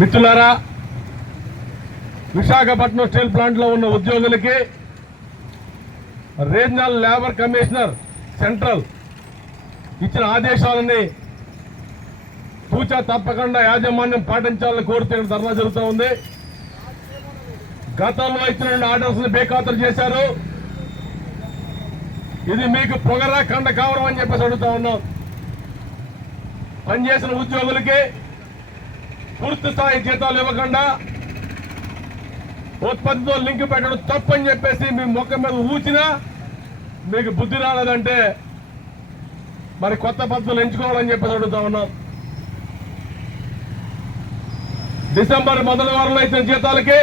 మిత్రులారా, విశాఖపట్నం స్టీల్ ప్లాంట్లో ఉన్న ఉద్యోగులకి రీజనల్ లేబర్ కమిషనర్ సెంట్రల్ ఇచ్చిన ఆదేశాలని తూచా తప్పకుండా యాజమాన్యం పాటించాలని కోరుతూ ధర్నా జరుగుతూ ఉంది. గతంలో ఇచ్చిన ఆర్డర్స్ ని బేఖాతరు చేశారు. ఇది మీకు పొగరా కండ కావడం అని చెప్పేసి అడుగుతా ఉన్నాం. పనిచేసిన ఉద్యోగులకి పూర్తి స్థాయి జీతాలు ఇవ్వకుండా ఉత్పత్తితో లింక్ పెట్టడం తప్పని చెప్పేసి మీ మొక్క మీద ఊచినా మీకు బుద్ధి రాలేదంటే మరి కొత్త పద్ధతులు ఎంచుకోవాలని చెప్పేసి అడుగుతా ఉన్నాం. డిసెంబర్ మొదటి వారంలో ఇచ్చిన జీతాలకి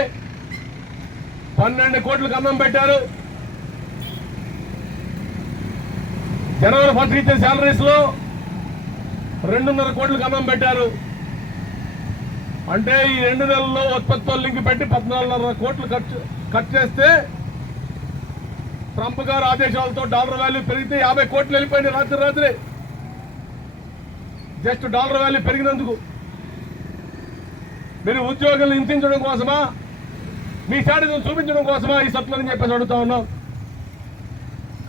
12 కోట్లకు అన్నం పెట్టారు. జనవరి 1 ఇచ్చే శాలరీస్ లో 2.5 కోట్లకు అన్నం పెట్టారు. అంటే ఈ 2 నెలల్లో ఉత్పత్తితో లింక్ పెట్టి 14.5 కోట్లు ఖర్చు చేస్తే ట్రంప్ గారు ఆదేశాలతో డాలర్ వాల్యూ పెరిగితే 50 కోట్లు వెళ్ళిపోయింది రాత్రి. జస్ట్ డాలర్ వాల్యూ పెరిగినందుకు మీరు ఉద్యోగులను హింసించడం కోసమా, మీ శాడిజం చూపించడం కోసమా ఈ సత్లని చెప్పేసి అడుగుతా ఉన్నాం.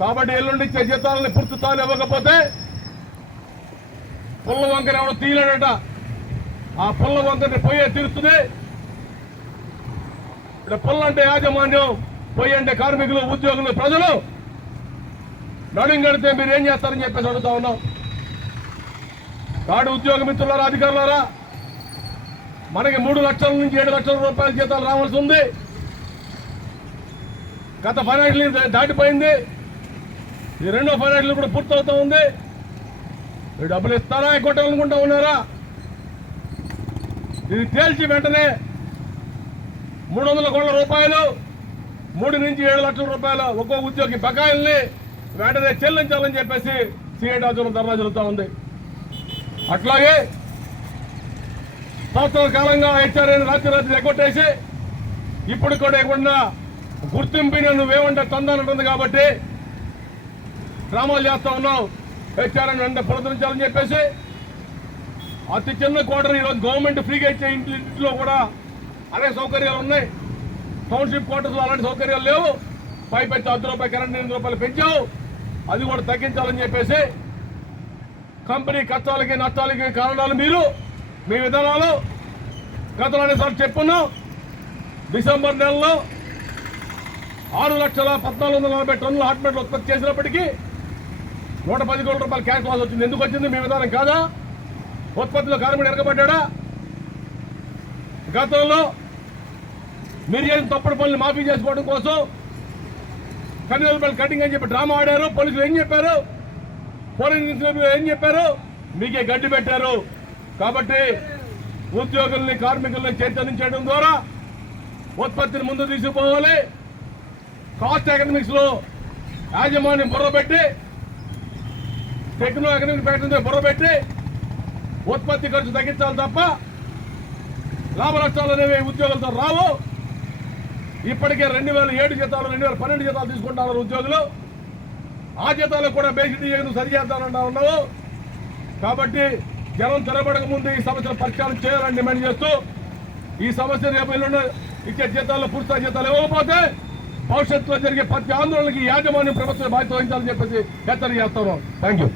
కాబట్టి ఎల్లుండి ఇచ్చే జీతాలని పూర్తి స్థాయిలో ఇవ్వకపోతే పుల్ల వంకర ఎవడో తీయలేడట. ఆ పుల్ల వంకరని పొయ్యే తీరుస్తుంది. ఇక్కడ పుల్ల అంటే యాజమాన్యం, పొయ్యి అంటే కార్మికులు, ఉద్యోగులు, ప్రజలు. నడుం కడితే మీరు ఏం చేస్తారని చెప్పేసి అడుగుతా ఉన్నాం. కాడు ఉద్యోగ మిత్రులారా, అధికారులారా, మనకి 3 లక్షల నుంచి 7 లక్షల రూపాయల జీతాలు రావాల్సి ఉంది. గత ఫైనాన్షియల్ ఇయర్ దాటిపోయింది. ఈ 2వ ఫైనాన్షియల్ కూడా పూర్తవుతా ఉంది. మీరు డబ్బులు ఇస్తారా కొట్టాలనుకుంటా ఉన్నారా? ఇది తేల్చి వెంటనే 300 కోట్ల రూపాయలు, 3 నుంచి 7 లక్షల రూపాయలు ఒక్కో ఉద్యోగి బకాయిల్ని వెంటనే చెల్లించాలని చెప్పేసి సిఐటి ఆధ్వర్యంలో ధర్నా జరుగుతూ ఉంది. అట్లాగే సంవత్సరాల కాలంగా హెచ్ఆర్ఏని రాత్రి ఎగ్గొట్టేసి ఇప్పుడు కూడా ఇవ్వకుండా గుర్తింపుని నువ్వేమంటే తందానంటుంది కాబట్టి డ్రామాలు చేస్తా ఉన్నావు. హెచ్ఆర్ఏని వెంటనే పునరుద్ధరించాలని చెప్పేసి అతి చిన్న క్వార్టర్ ఈరోజు గవర్నమెంట్ ఫ్రీగా ఇచ్చే ఇంట్లో కూడా అనేక సౌకర్యాలు ఉన్నాయి. టౌన్షిప్ క్వార్టర్స్లో అలాంటి సౌకర్యాలు లేవు. పైపెత్తి ₹10 కరెంట్ ₹8 పెంచావు. అది కూడా తగ్గించాలని చెప్పేసి కంపెనీ కష్టాలకి నష్టాలకి కారణాలు మీరు, మీ విధానాలు. గతంలో అనేసార్లు చెప్పున్నాం. డిసెంబర్ నెలలో 6,14,40 టన్నుల హాట్ మెటల్ ఉత్పత్తి చేసినప్పటికీ 110 కోట్ల రూపాయల క్యాష్ లాస్ వచ్చింది. ఎందుకు వచ్చింది? మీ విధానం కాదా? ఉత్పత్తిలో కార్మికుడు ఎరగబడ్డా? గతంలో మీరు చేసిన తప్పుడు పనులు మాఫీ చేసుకోవడం కోసం కన్వీనర్ కటింగ్ అని చెప్పి డ్రామా ఆడారు. పోలీసులు ఏం చెప్పారు? ఫోరెన్సిక్ ఏం చెప్పారు? మీకే గడ్డి పెట్టారు. కాబట్టి ఉద్యోగుల్ని, కార్మికుల్ని చైతన్యం ద్వారా ఉత్పత్తిని ముందు తీసుకుపోవాలి. కాస్ట్ ఎకనామిక్స్ లో యాజమాన్యం బుర్రబెట్టి, టెక్నో ఎకనామిక్ ఫ్యాక్టరీ బుర్రబెట్టి ఉత్పత్తి ఖర్చు తగ్గించాలి తప్ప లాభ నష్టాలు అనేవి ఉద్యోగులతో రావు. ఇప్పటికే 2007 జీతాలు, 2012 జీతాలు తీసుకుంటున్నారు ఉద్యోగులు. ఆ జీతాలకు కూడా బేసిక్ సరి చేద్దానంటా ఉన్నావు. కాబట్టి జనం తిరగబడక ముందు ఈ సమస్యను పరిష్కారం చేయాలని డిమాండ్ చేస్తూ ఈ సమస్య రేపు ఎల్లుండి ఇచ్చే జీతాల్లో పూర్తి జీతాలు ఇవ్వకపోతే భవిష్యత్తులో జరిగే ప్రతి ఆందోళనకి యాజమాన్యం ప్రభుత్వం బాధ్యత వహించాలని చెప్పేసి హెచ్చరిక చేస్తున్నాం. Thank you.